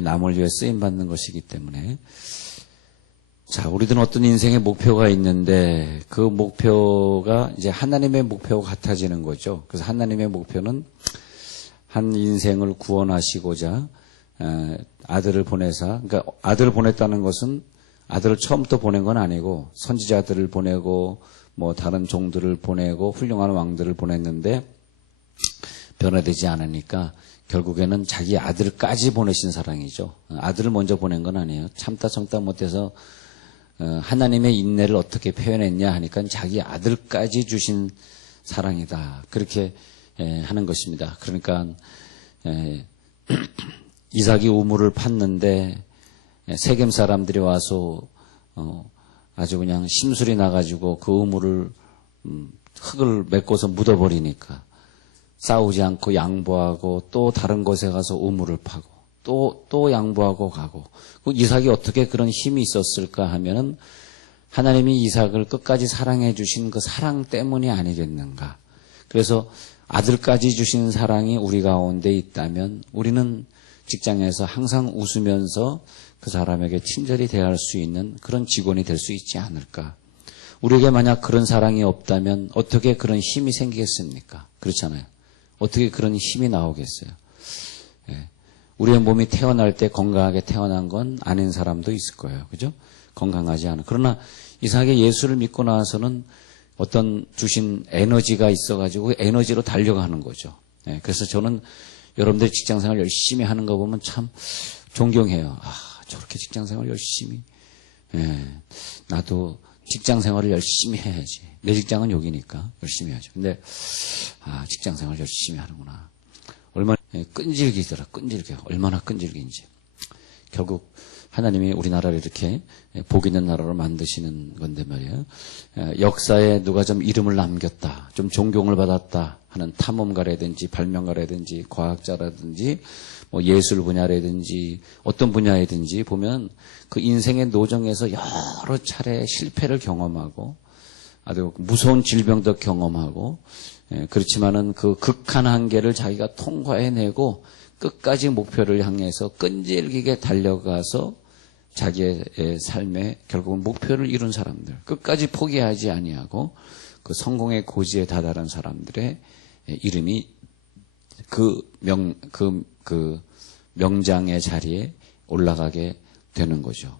남을 위해 쓰임받는 것이기 때문에. 자, 우리들은 어떤 인생의 목표가 있는데 그 목표가 이제 하나님의 목표와 같아지는 거죠. 그래서 하나님의 목표는 한 인생을 구원하시고자 아들을 보내사, 그러니까 아들을 보냈다는 것은 아들을 처음부터 보낸 건 아니고 선지자들을 보내고 뭐 다른 종들을 보내고 훌륭한 왕들을 보냈는데 변화되지 않으니까 결국에는 자기 아들까지 보내신 사랑이죠. 아들을 먼저 보낸 건 아니에요. 참다 못해서 하나님의 인내를 어떻게 표현했냐 하니까 자기 아들까지 주신 사랑이다. 그렇게 하는 것입니다. 그러니까 이삭이 우물을 팠는데 세겜 사람들이 와서 아주 그냥 심술이 나가지고 그 우물을 흙을 메꿔서 묻어버리니까 싸우지 않고 양보하고 또 다른 곳에 가서 우물을 파고 또 양보하고 가고. 이삭이 어떻게 그런 힘이 있었을까 하면은 하나님이 이삭을 끝까지 사랑해 주신 그 사랑 때문이 아니겠는가. 그래서 아들까지 주신 사랑이 우리 가운데 있다면 우리는 직장에서 항상 웃으면서 그 사람에게 친절히 대할 수 있는 그런 직원이 될 수 있지 않을까. 우리에게 만약 그런 사랑이 없다면 어떻게 그런 힘이 생기겠습니까? 그렇잖아요. 어떻게 그런 힘이 나오겠어요? 예. 우리의 몸이 태어날 때 건강하게 태어난 건 아닌 사람도 있을 거예요. 그죠? 건강하지 않은. 그러나 이상하게 예수를 믿고 나서는 어떤 주신 에너지가 있어가지고 에너지로 달려가는 거죠. 예. 그래서 저는 여러분들 직장생활 열심히 하는 거 보면 참 존경해요. 저렇게 직장생활 열심히. 예. 나도 직장생활을 열심히 해야지. 내 직장은 여기니까 열심히 해야죠. 근데 직장생활 열심히 하는구나. 얼마나 끈질기더라. 끈질겨. 얼마나 끈질긴지. 결국 하나님이 우리나라를 이렇게 복 있는 나라로 만드시는 건데 말이에요. 역사에 누가 좀 이름을 남겼다, 좀 존경을 받았다 하는 탐험가라든지 발명가라든지 과학자라든지 뭐 예술 분야라든지 어떤 분야이든지 보면 그 인생의 노정에서 여러 차례 실패를 경험하고 아주 무서운 질병도 경험하고 그렇지만은 그 극한 한계를 자기가 통과해내고 끝까지 목표를 향해서 끈질기게 달려가서 자기의 삶에 결국은 목표를 이룬 사람들, 끝까지 포기하지 아니하고 그 성공의 고지에 다다른 사람들의 이름이 그 명장의 자리에 올라가게 되는 거죠.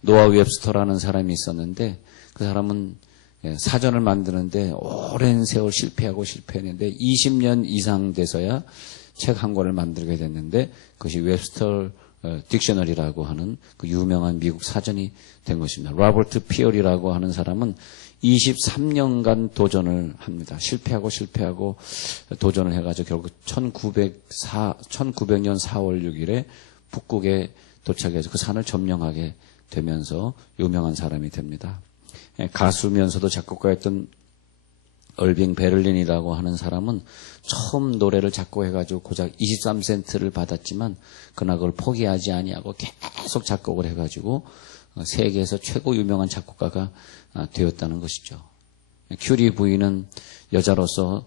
노아 웹스터라는 사람이 있었는데 그 사람은 사전을 만드는데 오랜 세월 실패했는데 20년 이상 돼서야 책 한 권을 만들게 됐는데 그것이 웹스터 딕셔너리라고 하는 그 유명한 미국 사전이 된 것입니다. 로버트 피어리라고 하는 사람은 23년간 도전을 합니다. 실패하고 도전을 해가지고 결국 1900년 4월 6일에 북극에 도착해서 그 산을 점령하게 되면서 유명한 사람이 됩니다. 가수면서도 작곡가였던 얼빙 베를린이라고 하는 사람은 처음 노래를 작곡해가지고 고작 23센트를 받았지만 그러나 그걸 포기하지 아니하고 계속 작곡을 해가지고 세계에서 최고 유명한 작곡가가 되었다는 것이죠. 큐리 부인은 여자로서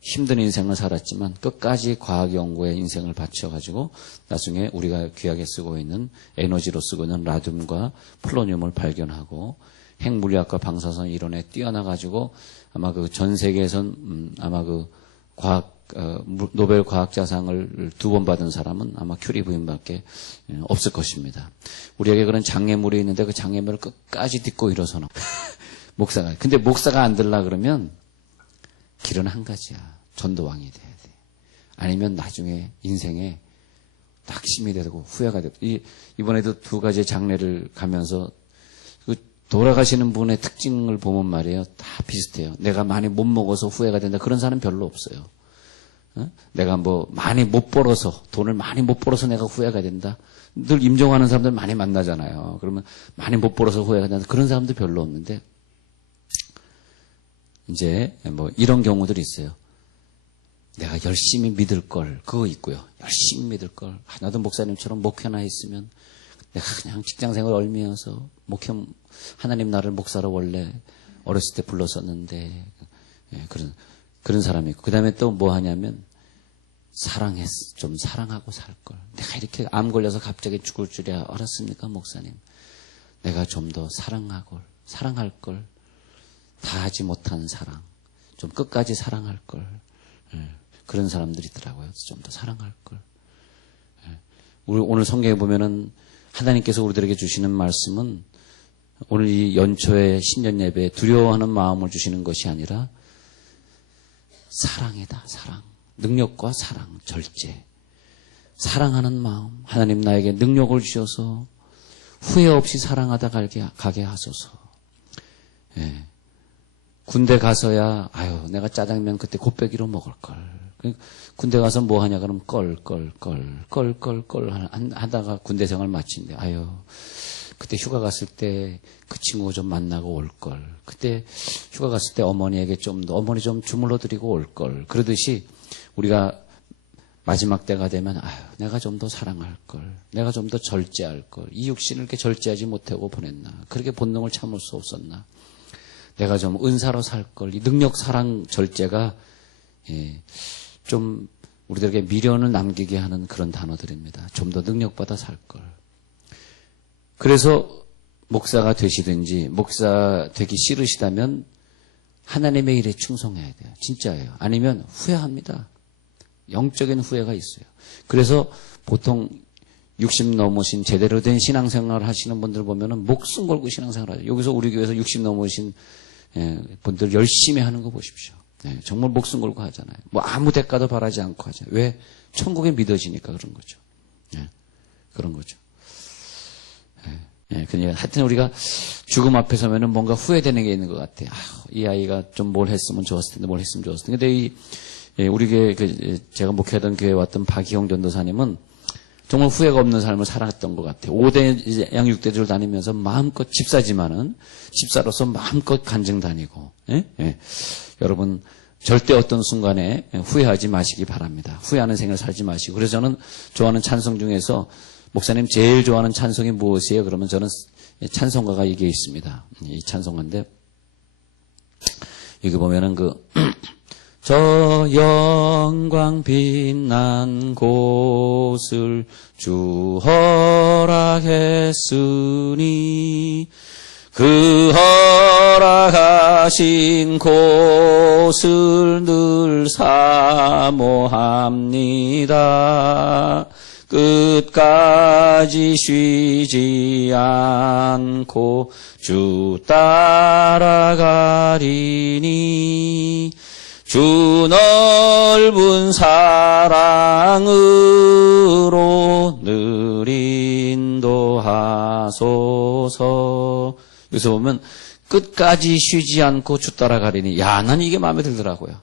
힘든 인생을 살았지만 끝까지 과학 연구에 인생을 바쳐가지고 나중에 우리가 귀하게 쓰고 있는 에너지로 쓰고 있는 라듐과 플루토늄을 발견하고 핵물리학과 방사선 이론에 뛰어나가지고 아마 그 전 세계에선 아마 그 노벨 과학자상을 2번 받은 사람은 아마 큐리 부인밖에 없을 것입니다. 우리에게 그런 장애물이 있는데 그 장애물을 끝까지 딛고 일어서는 목사가. 근데 목사가 안 들라 그러면 길은 한 가지야. 전도왕이 돼야 돼. 아니면 나중에 인생에 낙심이 되고 후회가 되고. 이번에도 2가지 장례를 가면서 돌아가시는 분의 특징을 보면 말이에요. 다 비슷해요. 내가 많이 못 먹어서 후회가 된다. 그런 사람 별로 없어요. 내가 뭐 많이 못 벌어서, 돈을 많이 못 벌어서 내가 후회가 된다. 늘 임종하는 사람들 많이 만나잖아요. 그러면 많이 못 벌어서 후회가 된다. 그런 사람도 별로 없는데 이제 뭐 이런 경우들이 있어요. 내가 열심히 믿을 걸, 그거 있고요. 열심히 믿을 걸. 나도 목사님처럼 목회나 했으면 내가 그냥 직장생활 얼미어서 하나님 나를 목사로 원래 어렸을 때 불렀었는데 그런 사람이 있고 그 다음에 또 뭐 하냐면 좀 사랑하고 살 걸. 내가 이렇게 암 걸려서 갑자기 죽을 줄이야 알았습니까, 목사님? 내가 좀 더 사랑할 걸. 다 하지 못한 사랑. 좀 끝까지 사랑할 걸. 그런 사람들이 있더라고요. 좀 더 사랑할 걸. 오늘 성경에 보면은 하나님께서 우리들에게 주시는 말씀은 오늘 이 연초의 신년 예배에 두려워하는 마음을 주시는 것이 아니라 사랑이다, 사랑. 능력과 사랑, 절제. 사랑하는 마음. 하나님 나에게 능력을 주셔서 후회 없이 사랑하다 가게 하소서. 예. 군대 가서야, 내가 짜장면 그때 곱빼기로 먹을 걸. 군대 가서 뭐 하냐 그러면 하다가 군대 생활 마친대. 그때 휴가 갔을 때 그 친구 좀 만나고 올 걸. 그때 휴가 갔을 때 어머니에게 어머니 좀 주물러 드리고 올 걸. 그러듯이 우리가 마지막 때가 되면 내가 좀 더 사랑할 걸. 내가 좀 더 절제할 걸. 이 육신을 이렇게 절제하지 못하고 보냈나. 그렇게 본능을 참을 수 없었나. 내가 좀 은사로 살 걸. 이 능력, 사랑, 절제가 좀 우리들에게 미련을 남기게 하는 그런 단어들입니다. 좀 더 능력받아 살 걸. 그래서 목사가 되시든지 목사 되기 싫으시다면 하나님의 일에 충성해야 돼요. 진짜예요. 아니면 후회합니다. 영적인 후회가 있어요. 그래서 보통 60 넘으신 제대로 된 신앙생활을 하시는 분들 보면은 목숨 걸고 신앙생활을 하죠. 여기서 우리 교회에서 60 넘으신 분들 열심히 하는 거 보십시오. 정말 목숨 걸고 하잖아요. 뭐 아무 대가도 바라지 않고 하잖아요. 왜? 천국에 믿어지니까 그런 거죠. 그런 거죠. 그냥 하여튼 우리가 죽음 앞에 서면은 뭔가 후회되는 게 있는 것 같아요. 이 아이가 좀 뭘 했으면 좋았을 텐데, 뭘 했으면 좋았을 텐데. 근데 우리 교회, 제가 목회하던 교회에 왔던 박희영 전도사님은 정말 후회가 없는 삶을 살았던 것 같아요. 5대 양육대를 다니면서 마음껏 집사지만은, 집사로서 마음껏 간증 다니고, 여러분, 절대 어떤 순간에 후회하지 마시기 바랍니다. 후회하는 생을 살지 마시고. 그래서 저는 좋아하는 찬송 중에서 목사님 제일 좋아하는 찬송이 무엇이에요? 그러면 저는 찬송가가 이게 있습니다. 이 찬송가인데 여기 보면은 저 영광 빛난 곳을 주 허락했으니 그 허락하신 곳을 늘 사모합니다. 끝까지 쉬지 않고 주 따라가리니 주 넓은 사랑으로 늘 인도하소서. 여기서 보면 끝까지 쉬지 않고 주 따라가리니. 난 이게 마음에 들더라고요.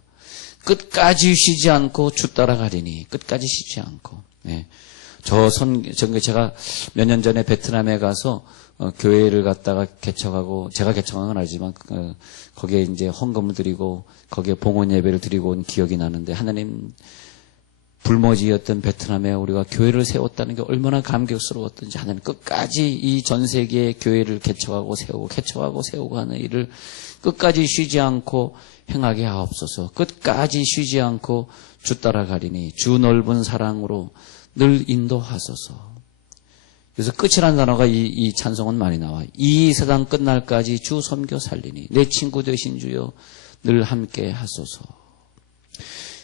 끝까지 쉬지 않고 주 따라가리니. 끝까지 쉬지 않고. 제가 몇 년 전에 베트남에 가서 교회를 갔다가 개척하고, 제가 개척한 건 아니지만 거기에 이제 헌금을 드리고 거기에 봉헌 예배를 드리고 온 기억이 나는데, 하나님 불모지였던 베트남에 우리가 교회를 세웠다는 게 얼마나 감격스러웠던지, 하나님 끝까지 이 전 세계의 교회를 개척하고 세우고 하는 일을 끝까지 쉬지 않고 행하게 하옵소서. 끝까지 쉬지 않고 주 따라가리니 주 넓은 사랑으로 늘 인도하소서. 그래서 끝이라는 단어가 이 찬송은 많이 나와요. 이 세상 끝날까지 주 섬겨 살리니 내 친구 되신 주여 늘 함께 하소서.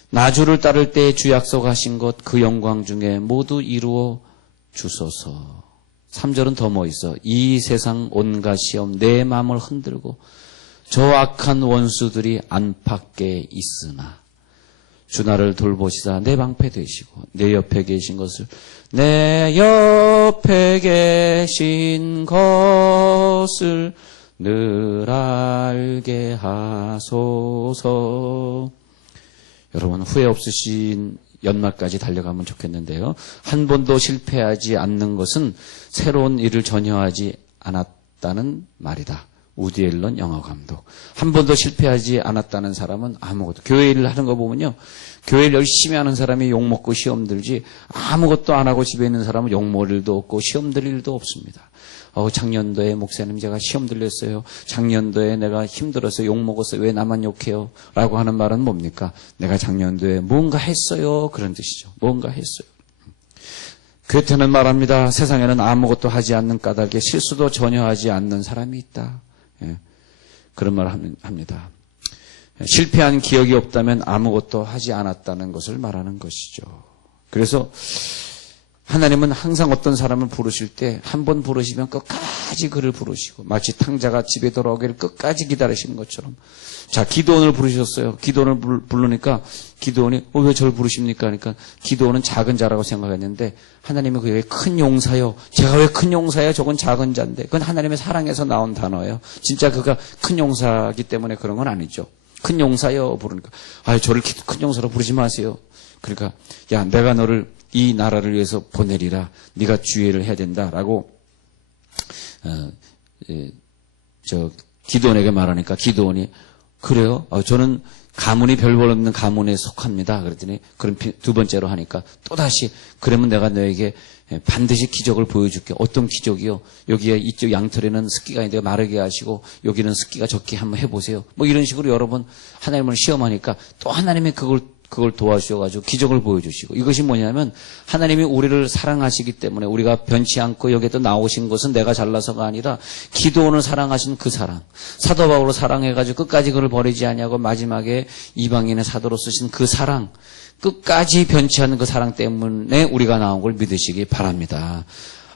나 주를 따를 때 주 약속하신 것 그 영광 중에 모두 이루어 주소서. 3절은 더 뭐 있어. 이 세상 온갖 시험 내 마음을 흔들고 저 악한 원수들이 안팎에 있으나 주 나를 돌보시사 내 방패 되시고 내 옆에 계신 것을 내 옆에 계신 것을 늘 알게 하소서. 여러분 후회 없으신 연말까지 달려가면 좋겠는데요. 한 번도 실패하지 않는 것은 새로운 일을 전혀 하지 않았다는 말이다. 우디 앨런 영화감독. 한 번도 실패하지 않았다는 사람은 아무것도. 교회 일을 하는 거 보면요. 교회 일 열심히 하는 사람이 욕먹고 시험 들지 아무것도 안 하고 집에 있는 사람은 욕먹을 일도 없고 시험 들 일도 없습니다. 작년도에 목사님 제가 시험 들렸어요. 작년도에 내가 힘들어서 욕먹었어요. 왜 나만 욕해요? 라고 하는 말은 뭡니까? 내가 작년도에 뭔가 했어요. 그런 뜻이죠. 뭔가 했어요. 괴테는 말합니다. 세상에는 아무것도 하지 않는 까닭에 실수도 전혀 하지 않는 사람이 있다. 예. 그런 말을 합니다. 실패한 기억이 없다면 아무것도 하지 않았다는 것을 말하는 것이죠. 그래서 하나님은 항상 어떤 사람을 부르실 때 한 번 부르시면 끝까지 그를 부르시고 마치 탕자가 집에 돌아오기를 끝까지 기다리시는 것처럼 자, 기드온을 부르셨어요. 기드온을 부르니까 기드온이 왜 저를 부르십니까? 그러니까 기드온은 작은 자라고 생각했는데 하나님이 그에게 큰 용사요. 제가 왜 큰 용사예요? 저건 작은 자인데. 그건 하나님의 사랑에서 나온 단어예요. 진짜 그가 큰 용사이기 때문에 그런 건 아니죠. 큰 용사요 부르니까 저를 큰 용사로 부르지 마세요. 그러니까 야, 내가 너를 이 나라를 위해서 보내리라. 네가 주의를 해야 된다라고 기드온에게 말하니까 기드온이 그래요? 저는 가문이 별볼 없는 가문에 속합니다. 그랬더니 그럼 두 번째로 하니까 또다시 그러면 내가 너에게 반드시 기적을 보여줄게. 어떤 기적이요? 여기에 이쪽 양털에는 습기가 있는데 마르게 하시고 여기는 습기가 적게 한번 해보세요. 뭐 이런 식으로 여러 번 하나님을 시험하니까 또 하나님이 그걸 도와주셔가지고 기적을 보여주시고 이것이 뭐냐면 하나님이 우리를 사랑하시기 때문에 우리가 변치 않고 여기에 또 나오신 것은 내가 잘나서가 아니라 기도원을 사랑하신 그 사랑 사도 바울을 사랑해가지고 끝까지 그를 버리지 아니하고 마지막에 이방인의 사도로 쓰신 그 사랑 끝까지 변치 않는 그 사랑 때문에 우리가 나온 걸 믿으시기 바랍니다.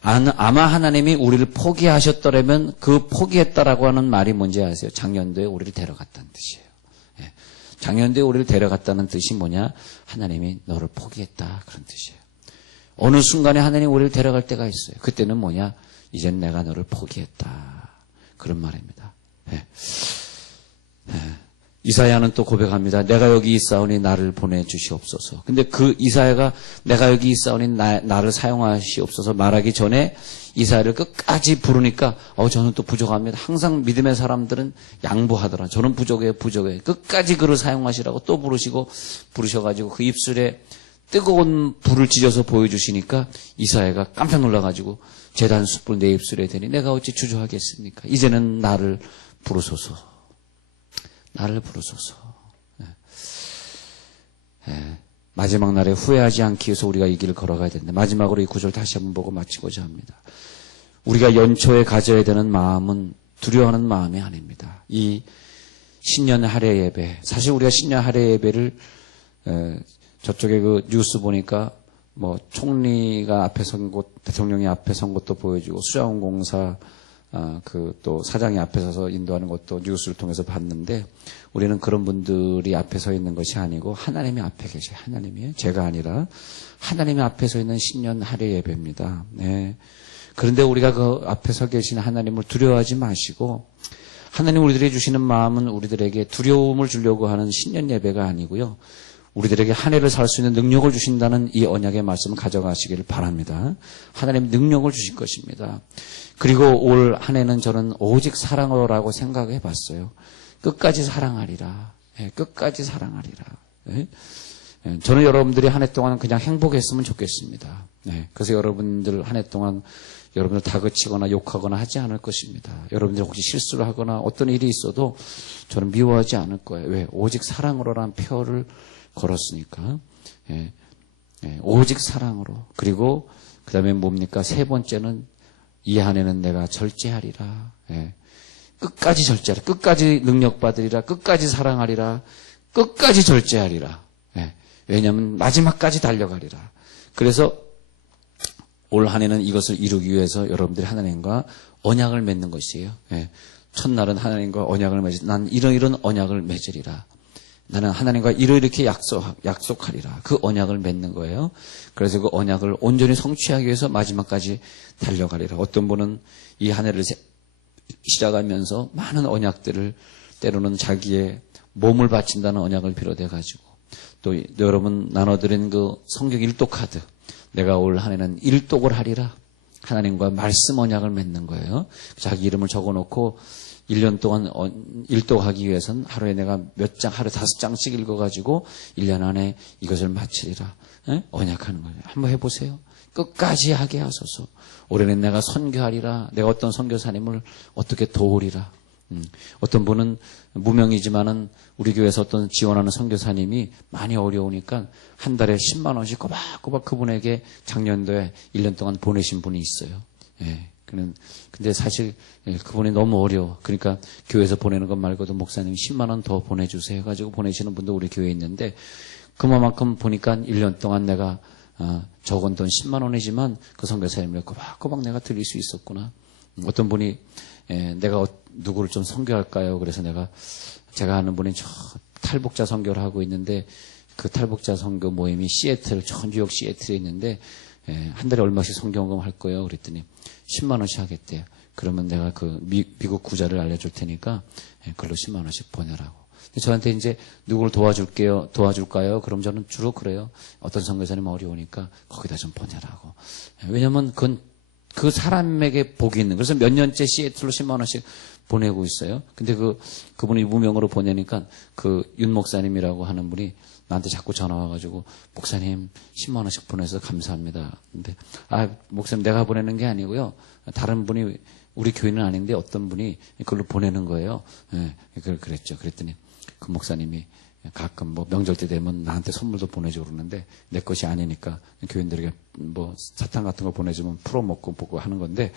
아마 하나님이 우리를 포기하셨더라면 그 포기했다라고 하는 말이 뭔지 아세요? 작년도에 우리를 데려갔다는 뜻이에요. 작년도에 우리를 데려갔다는 뜻이 뭐냐? 하나님이 너를 포기했다. 그런 뜻이에요. 어느 순간에 하나님이 우리를 데려갈 때가 있어요. 그때는 뭐냐? 이젠 내가 너를 포기했다. 그런 말입니다. 이사야는 또 고백합니다. 내가 여기 있사오니 나를 보내주시옵소서. 근데 그 이사야가 내가 여기 있사오니 나를 사용하시옵소서 말하기 전에 이사야를 끝까지 부르니까 저는 또 부족합니다. 항상 믿음의 사람들은 양보하더라. 저는 부족해요. 끝까지 그를 사용하시라고 또 부르셔가지고 그 입술에 뜨거운 불을 찢어서 보여주시니까 이사야가 깜짝 놀라가지고 제단 숯불 내 입술에 대니 내가 어찌 주저하겠습니까? 이제는 나를 부르소서. 나를 부르소서. 마지막 날에 후회하지 않기 위해서 우리가 이 길을 걸어가야 되는데 마지막으로 이 구절 다시 한번 보고 마치고자 합니다. 우리가 연초에 가져야 되는 마음은 두려워하는 마음이 아닙니다. 이 신년 할애 예배 사실 우리가 신년 할애 예배를 저쪽에 그 뉴스 보니까 뭐 총리가 앞에 선 곳 대통령이 앞에 선 것도 보여주고 수자원공사 또 사장이 앞에 서서 인도하는 것도 뉴스를 통해서 봤는데 우리는 그런 분들이 앞에 서 있는 것이 아니고 하나님이 앞에 계셔요. 하나님이에요. 제가 아니라 하나님이 앞에 서 있는 신년 할애 예배입니다. 네. 그런데 우리가 그 앞에 서 계신 하나님을 두려워하지 마시고 하나님 우리들에게 주시는 마음은 우리들에게 두려움을 주려고 하는 신년 예배가 아니고요. 우리들에게 한 해를 살 수 있는 능력을 주신다는 이 언약의 말씀을 가져가시기를 바랍니다. 하나님 능력을 주실 것입니다. 그리고 올 한 해는 저는 오직 사랑으로라고 생각해 봤어요. 끝까지 사랑하리라. 끝까지 사랑하리라. 저는 여러분들이 한 해 동안 그냥 행복했으면 좋겠습니다. 그래서 여러분들 한 해 동안 여러분들 다그치거나 욕하거나 하지 않을 것입니다. 여러분들 혹시 실수를 하거나 어떤 일이 있어도 저는 미워하지 않을 거예요. 왜? 오직 사랑으로라는 표를 걸었으니까. 오직 사랑으로. 그리고 그 다음에 뭡니까? 세 번째는 이 한 해는 내가 절제하리라. 끝까지 절제하리라. 끝까지 능력받으리라. 끝까지 사랑하리라. 끝까지 절제하리라. 왜냐하면 마지막까지 달려가리라. 그래서 올 한 해는 이것을 이루기 위해서 여러분들이 하나님과 언약을 맺는 것이에요. 첫날은 하나님과 언약을 맺으 난 이런 언약을 맺으리라. 나는 하나님과 이렇게 약속하리라. 그 언약을 맺는 거예요. 그래서 그 언약을 온전히 성취하기 위해서 마지막까지 달려가리라. 어떤 분은 이 한 해를 시작하면서 많은 언약들을 때로는 자기의 몸을 바친다는 언약을 비롯해가지고 또 여러분 나눠드린 그 성경 일독 카드 내가 올 한 해는 일독을 하리라. 하나님과 말씀 언약을 맺는 거예요. 자기 이름을 적어놓고 1년 동안 일독하기 위해서는 하루에 내가 몇 장, 하루 5장씩 읽어가지고 1년 안에 이것을 마치리라. 언약하는 거예요. 한번 해보세요. 끝까지 하게 하소서. 올해는 내가 선교하리라. 내가 어떤 선교사님을 어떻게 도우리라. 어떤 분은 무명이지만은 우리 교회에서 어떤 지원하는 선교사님이 많이 어려우니까 한 달에 10만 원씩 꼬박꼬박 그분에게 작년도에 1년 동안 보내신 분이 있어요. 예. 근데 사실 그분이 너무 어려워. 그러니까 교회에서 보내는 것 말고도 목사님 10만 원 더 보내주세요 해가지고 보내시는 분도 우리 교회에 있는데 그만큼 보니까 1년 동안 내가 적은 돈 10만 원이지만 그 선교사님을 꼬박꼬박 내가 드릴 수 있었구나. 어떤 분이 내가 누구를 좀 선교할까요? 그래서 제가 아는 분이 저 탈북자 선교를 하고 있는데 그 탈북자 선교 모임이 뉴욕 시애틀에 있는데 한 달에 얼마씩 선교원금 할 거예요? 그랬더니 10만 원씩 하겠대요. 그러면 내가 그 미국 구자를 알려줄 테니까 그걸로 10만 원씩 보내라고. 저한테 이제 누구를 도와줄까요? 그럼 저는 주로 그래요. 어떤 선교사님 어려우니까 거기다 좀 보내라고. 왜냐면 그 사람에게 복이 있는. 그래서 몇 년째 시애틀로 10만 원씩 보내고 있어요. 근데 그분이 무명으로 보내니까 그 윤 목사님이라고 하는 분이 나한테 자꾸 전화 와가지고 목사님 10만 원씩 보내서 감사합니다. 근데 목사님 내가 보내는 게 아니고요. 다른 분이 우리 교인은 아닌데 어떤 분이 그걸로 보내는 거예요. 예, 그랬죠. 그랬더니 그 목사님이 가끔 뭐 명절 때 되면 나한테 선물도 보내주고 그러는데 내 것이 아니니까 교인들에게 뭐 사탕 같은 거 보내주면 풀어먹고 보고 하는 건데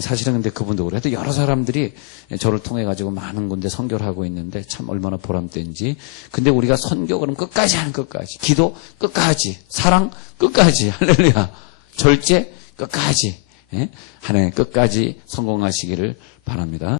사실은 근데 그분도 그래요. 여러 사람들이 저를 통해 가지고 많은 군데 선교를 하고 있는데 참 얼마나 보람된지. 근데 우리가 선교 그럼 끝까지 하는 끝까지. 기도 끝까지. 사랑 끝까지. 할렐루야. 절제 끝까지. 하나님 끝까지 성공하시기를 바랍니다.